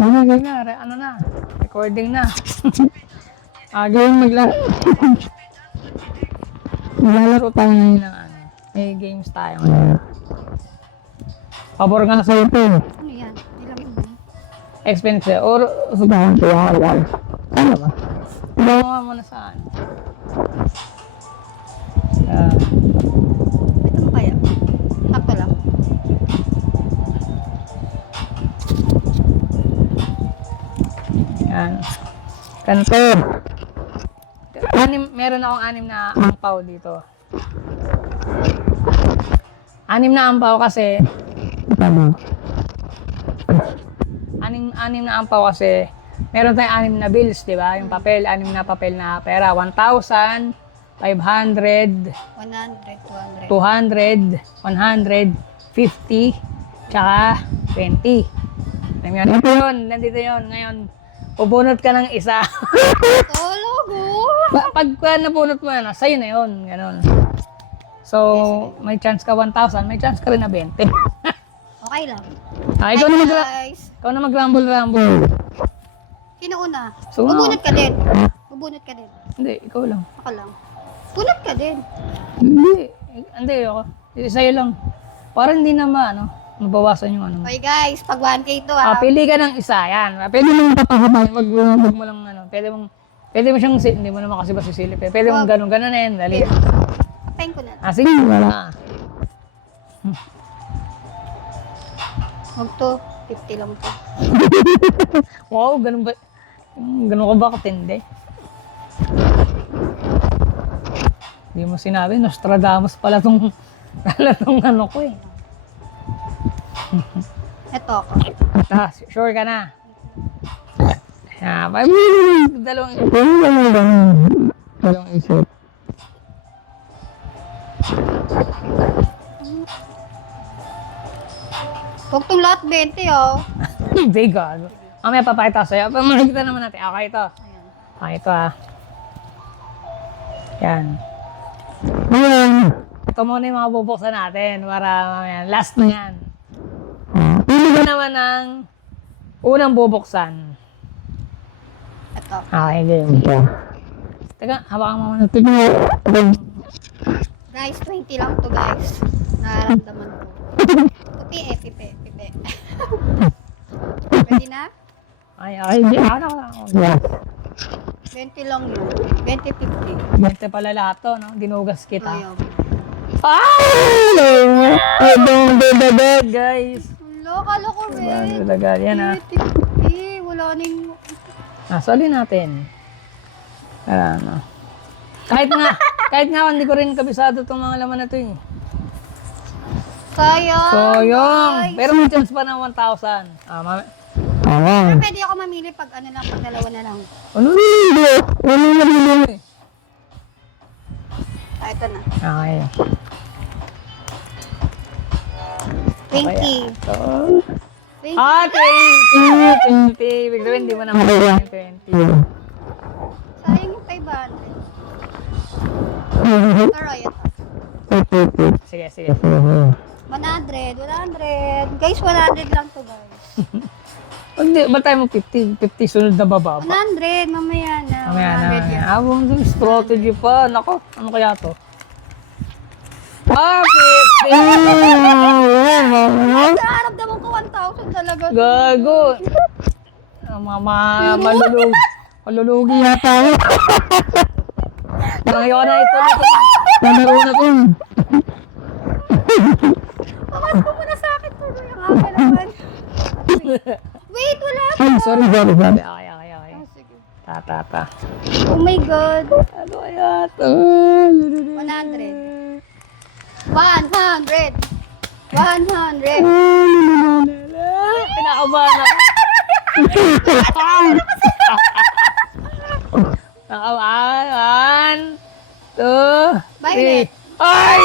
Ano na? Recording na. Gawin maglalaro tayo ngayon ng ano. May games tayo ngayon. Pabor nga sa ito. Ano yan? Nilamig mo. Expensive. Or subahan ko yung ano ba? Bawa mo na saan? Ito mo kaya? Sakto lang. Yan. Kanto. Meron akong 6 na ampaw dito. 6 na ampaw kasi anim na ampaw kasi meron tayong 6 na bills, di ba? Yung papel, 6 na papel na pera. 1,000, 500, 100, 200. 200, 150, tsaka 20. Ito yun, nandito yun. Ngayon, pubunot ka ng isa. Tologo! Pagka nabunot mo yan, sa'yo na yun. Ganon. So, may chance ka 1,000, may chance ka rin na 20. Okay lang. Ikaw na Guys. ikaw na mag-rumble. Sino una? So, Bubunot ka din. Bubunot ka din. Hindi, ikaw lang. Ako lang. Bunot ka din. Hindi ako. Sa'yo lang. Para hindi na mabawasan yung ano. Okay guys, pag 1K to Pili ka ng isa, yan. Pwede mo papahabay, wag mo lang pwede mo siyang, hindi mo naman kasi basisilip eh. Pwede mo ganun na yan, dali. Papain ko na. Sige, wala. Huwag to, 50 lang to. Wow, ganun ba? Ganun ka ba katindi? Hindi mo sinabi, Nostradamus pala tong ano ko eh. Ito ako. Sure ka na? Dalawang isip. Huwag tong lahat 20 oh. Hindi gago. Mamaya papakita ko sa'yo. Makikita naman natin. Okay, ito. Ayan. Okay, ito Yan. Ngayon, ito muna yung mga bubuksan natin para mamaya. Last na yan. Pili ka naman ng unang bubuksan. Ito. Okay, game. Teka, hawakan mo muna. Guys, 20 lang to guys. Nararamdaman ko. Pipi. Ready na? Ay, hindi. Ano? 20 lang yun. 20, 50. 20 pala lahat to, no? Dinugas kita. Ayaw. I don't do the bed, guys. Wala, kala ko rin. Talaga, yan 50. Wala na yung... Sali natin. Ano. Kahit nga, hindi ko rin kabisado itong mga laman na ito eh. Sayang. Sayang. Pero may chance pa na 1,000. Pero pwede ako mamili pag ano lang, pag dalawa na lang. Ano nilili? Ito na. Okay. 20. 20. 20. Ibig sabihin, hindi mo na makuha yung 20. Sayang yung 500. Pero ito. Sige. 100. Guys, 100 lang to guys. Hindi, ba't tayo mo 50? 50 sunod na bababa. 100, mamaya na. Mamaya 100 yan. na. Abang yung strategy pa. Nako, ano kaya to? 50! Nararamdaman ko 1,000 talaga. Gago! Malulugi yata ako. Ayaw na ito. Nanaro na ito. Pamas ko muna sa akin. Tuloy ang akin naman. Wait, wala ka. Ay, sorry. Okay. Sige. Ta. Oh my God. Ano kaya ito? 100. 100. Pinakabahan ako. Nakabahan. 1, 2, 3. Ay!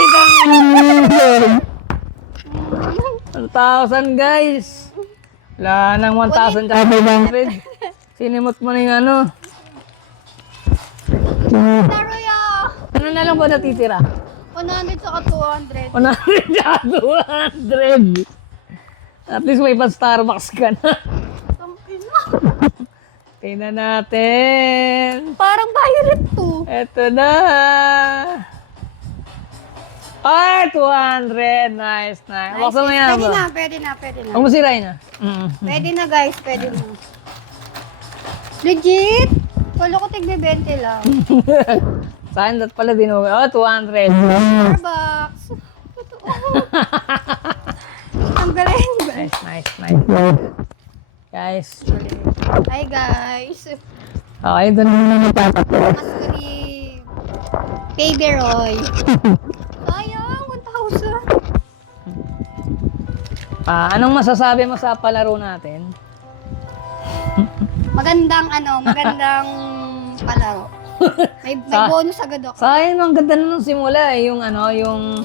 1,000 guys. Wala nang 1,000 tsaka 500. Sinimot mo na yung ano. Naruya. Ano na lang ba natitira? 100 saka 200. 100 tsaka 200. At least may pa-Starbucks ka na. Tingnan natin. Parang violet to. Eto na. Ay, 200. Nice, nice. Buksan mo yan Pwede ba? na, pwede na, pwede na. Huwag mo sirain na. Pwede na guys, pwede na. Legit? Wala ko tigbe 20 lang. Sa akin, dat pala din. Oh, 200. Starbucks. Totoo. Ang galing guys. Nice, nice, nice. Guys. Hi guys. Okay, doon na nagpapatid. Mas ni KB Roy. Sayang, 1,000. Anong masasabi mo sa palaro natin? Magandang palaro. May bonus agad ako. Sa akin, ang ganda na nung simula eh. Yung yung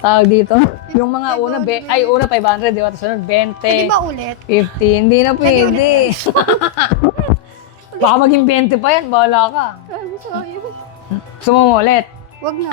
tawag dito. Yung mga una, una 500, di ba? Tapos sunod, 20, Pwede ba ulit? 50. Hindi na pwede. Baka maging 20 pa yan. Bahala ka. Sayang. Sumumulit. Wag na.